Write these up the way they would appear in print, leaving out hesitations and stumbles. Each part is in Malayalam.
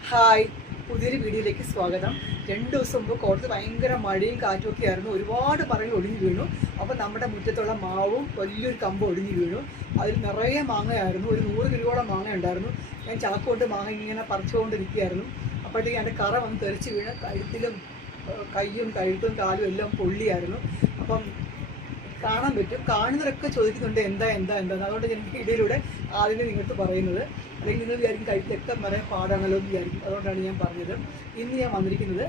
ഹായ്, പുതിയൊരു വീഡിയോയിലേക്ക് സ്വാഗതം. 2 ദിവസം മുമ്പ് കോട്ടയത്ത് ഭയങ്കര മഴയും കാറ്റും ഒക്കെ ആയിരുന്നു. ഒരുപാട് മരങ്ങൾ ഒടിഞ്ഞു വീണു. അപ്പോൾ നമ്മുടെ മുറ്റത്തുള്ള മാവും വലിയൊരു കമ്പ് ഒടിഞ്ഞു വീണു. അതിൽ നിറയെ മാങ്ങയായിരുന്നു. ഒരു 100 കിലോയോളം മാങ്ങ ഉണ്ടായിരുന്നു. ഞാൻ ചാക്കുകൊണ്ട് മാങ്ങ ഇങ്ങനെ പറിച്ചുകൊണ്ടിരിക്കുകയായിരുന്നു. അപ്പോഴത്തേക്ക് എൻ്റെ കറ വന്ന് തെറിച്ച് വീണ് കഴുത്തിലും കയ്യും കഴുത്തും കാലും എല്ലാം പൊള്ളിയായിരുന്നു. അപ്പം കാണാൻ പറ്റും. കാണുന്നവരൊക്കെ ചോദിക്കുന്നുണ്ട് എന്താ. അതുകൊണ്ട് എനിക്ക് ഇടയിലൂടെ ആദ്യമേ നിങ്ങൾക്ക് പറയുന്നത്. അല്ലെങ്കിൽ നിങ്ങൾ വിചാരിക്കും കഴുത്തൊക്കെ പറയാൻ പാടാണല്ലോ എന്ന് വിചാരിക്കും. അതുകൊണ്ടാണ് ഞാൻ പറഞ്ഞത്. ഇന്ന് ഞാൻ വന്നിരിക്കുന്നത്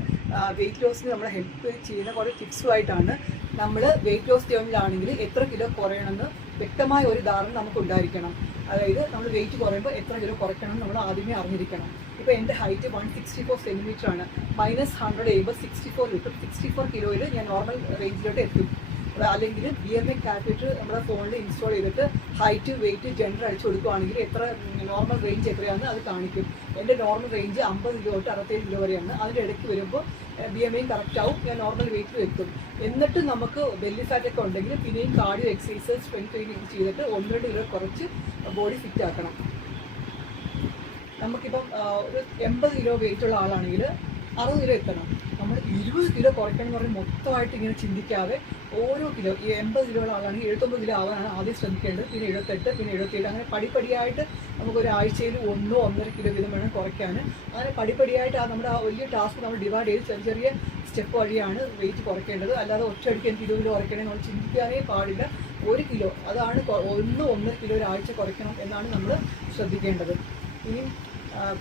വെയിറ്റ് ലോസിന് നമ്മളെ ഹെൽപ്പ് ചെയ്യുന്ന കുറേ ടിപ്സുമായിട്ടാണ്. നമ്മൾ വെയിറ്റ് ലോസ് ടേമിലാണെങ്കിൽ എത്ര കിലോ കുറയണമെന്ന് വ്യക്തമായ ഒരു ധാരണ നമുക്ക് ഉണ്ടായിരിക്കണം. അതായത് നമ്മൾ വെയിറ്റ് കുറയുമ്പോൾ എത്ര കിലോ കുറയ്ക്കണം നമ്മൾ ആദ്യമേ അറിഞ്ഞിരിക്കണം. ഇപ്പോൾ എൻ്റെ ഹൈറ്റ് 164 സെൻറ്റിമീറ്റർ ആണ്. -100 ചെയ്യുമ്പോൾ 64 കിട്ടും. 64 കിലോയിൽ ഞാൻ നോർമൽ റേഞ്ചിലോട്ട് എത്തും. അല്ലെങ്കിൽ BMI കാൽക്കുലേറ്റർ നമ്മുടെ ഫോണിൽ ഇൻസ്റ്റാൾ ചെയ്തിട്ട് ഹൈറ്റ് വെയിറ്റ് ജെൻഡർ അടിച്ചു കൊടുക്കുകയാണെങ്കിൽ എത്ര നോർമൽ റേഞ്ച് എത്രയാണെന്ന് അത് കാണിക്കും. എൻ്റെ നോർമൽ റേഞ്ച് 50 കിലോ തൊട്ട് 67 കിലോ വരെയാണ്. അതിൻ്റെ ഇടയ്ക്ക് വരുമ്പോൾ BMI കറക്റ്റ് ആവും, ഞാൻ നോർമൽ വെയിറ്റിൽ എത്തും. എന്നിട്ട് നമുക്ക് ബെല്ലി ഫാറ്റ് ഒക്കെ ഉണ്ടെങ്കിൽ പിന്നെയും കാർഡിയോ എക്സസൈസ് സ്ട്രെങ്ത് ട്രെയിനിങ് ചെയ്തിട്ട് 1-2 കിലോ കുറച്ച് ബോഡി ഫിറ്റ് ആക്കണം. നമുക്കിപ്പം ഒരു 80 കിലോ വെയിറ്റ് ഉള്ള ആളാണെങ്കിൽ 60 കിലോ എത്തണം. നമ്മൾ 20 കിലോ കുറയ്ക്കണം എന്ന് പറഞ്ഞാൽ മൊത്തമായിട്ട് ഇങ്ങനെ ചിന്തിക്കാതെ ഓരോ കിലോ, ഈ 80 കിലോ ഉള്ള ആളാണെങ്കിൽ 79 കിലോ ആവാനാണ് ആദ്യം ശ്രമിക്കേണ്ടത്. പിന്നെ 78, പിന്നെ 77, അങ്ങനെ പടിപ്പടിയായിട്ട് നമുക്കൊരാഴ്ചയിൽ 1-1.5 കിലോ വീതം വേണം കുറയ്ക്കാൻ. അങ്ങനെ പടിപ്പടിയായിട്ട് നമ്മുടെ ആ വലിയ ടാസ്ക് നമ്മൾ ഡിവൈഡ് ചെയ്ത് ചെറിയ ചെറിയ സ്റ്റെപ്പ് വഴിയാണ് വെയിറ്റ് കുറയ്ക്കേണ്ടത്. അല്ലാതെ ഒറ്റയടിക്ക് എനിക്ക് 20 കിലോ കുറയ്ക്കണേ നമ്മൾ ചിന്തിക്കാനേ പാടില്ല. 1 കിലോ, അതാണ് 1-1.5 കിലോ ഒരാഴ്ച കുറയ്ക്കണം എന്നാണ് നമ്മൾ ശ്രദ്ധിക്കേണ്ടത്. ഇനി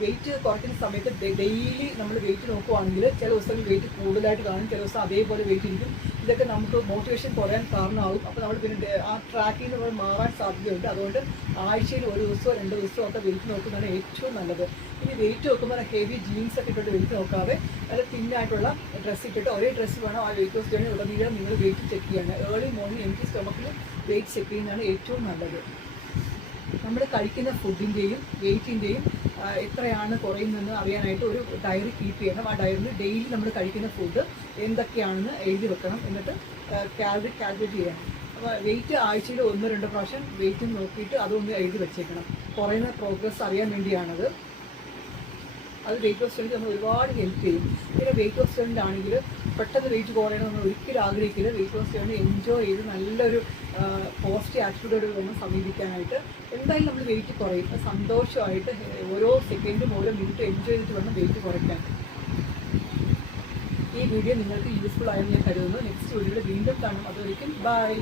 വെയിറ്റ് കുറയ്ക്കുന്ന സമയത്ത് ഡെയിലി നമ്മൾ വെയിറ്റ് നോക്കുവാണെങ്കിൽ ചില ദിവസങ്ങളിൽ വെയിറ്റ് കൂടുതലായിട്ട് കാണും, ചില ദിവസം അതേപോലെ വെയിറ്റ് ഇരിക്കും. ഇതൊക്കെ നമുക്ക് മോട്ടിവേഷൻ കുറയാൻ കാരണമാകും. അപ്പോൾ നമ്മൾ പിന്നെ ആ ട്രാക്കിൽ നിന്ന് നമ്മൾ മാറാൻ സാധ്യതയുണ്ട്. അതുകൊണ്ട് ആഴ്ചയിൽ 1 ദിവസമോ 2 ദിവസമോ ഒക്കെ വെയിറ്റ് നോക്കുന്നതാണ് ഏറ്റവും നല്ലത്. ഇനി വെയിറ്റ് നോക്കുമ്പോൾ ഹെവി ജീൻസ് ഒക്കെ ഇട്ടിട്ട് വെയിറ്റ് നോക്കാതെ നല്ല തിന്നായിട്ടുള്ള ഡ്രസ്സ് ഇട്ടിട്ട് ഒരേ ഡ്രസ്സ് വേണം ആ വെയിറ്റ് ലോസ് ജേർണി ഉടനീളം നിങ്ങൾ വെയിറ്റ് ചെക്ക് ചെയ്യണം. ഏർലി മോർണിംഗ് എനിക്ക് സ്റ്റൊമക്കിൽ വെയിറ്റ് ചെക്ക് ചെയ്യുന്നതാണ് ഏറ്റവും നല്ലത്. നമ്മൾ കഴിക്കുന്ന ഫുഡിൻ്റെയും വെയിറ്റിൻ്റെയും എത്രയാണ് കുറയുന്നതെന്ന് അറിയാനായിട്ട് ഒരു ഡയറി കീപ്പ് ചെയ്യണം. ആ ഡയറിയിൽ ഡെയിലി നമ്മൾ കഴിക്കുന്ന ഫുഡ് എന്തൊക്കെയാണെന്ന് എഴുതി വെക്കണം. എന്നിട്ട് കാലറി കാൽക്കുലേറ്റ് ചെയ്യണം. അപ്പോൾ വെയിറ്റ് ആഴ്ചയിൽ 1-2 പ്രാവശ്യം വെയിറ്റ് നോക്കിയിട്ട് അതൊന്ന് എഴുതി വെച്ചേക്കണം. കുറയുന്ന പ്രോഗ്രസ് അറിയാൻ വേണ്ടിയാണത്. അത് വെയിറ്റ് ലോസ് സ്റ്റേജിൽ നമ്മൾ ഒരുപാട് ഹെൽപ്പ് ചെയ്യും. പിന്നെ വെയിറ്റ് ലോസ് സ്റ്റേജിൽ ആണെങ്കിൽ പെട്ടെന്ന് വെയിറ്റ് കുറയണം നമ്മൾ ഒരിക്കലും ആഗ്രഹിക്കില്ല. വെയിറ്റ് ലോസ് സ്റ്റേജിൽ എൻജോയ് ചെയ്ത് നല്ലൊരു പോസിറ്റീവ് ആറ്റിറ്റ്യൂഡോട് വേണം സമീപിക്കാനായിട്ട്. എന്തായാലും നമ്മൾ വെയിറ്റ് കുറയും. സന്തോഷമായിട്ട് ഓരോ സെക്കൻഡും ഓരോ മിനിറ്റും എൻജോയ് ചെയ്തിട്ട് വേണം വെയിറ്റ് കുറയ്ക്കാൻ. ഈ വീഡിയോ നിങ്ങൾക്ക് യൂസ്ഫുൾ ആയെന്ന് ഞാൻ കരുതുന്നു. നെക്സ്റ്റ് വീഡിയോയിൽ വീണ്ടും കാണും. അതുവരെയും ബൈ.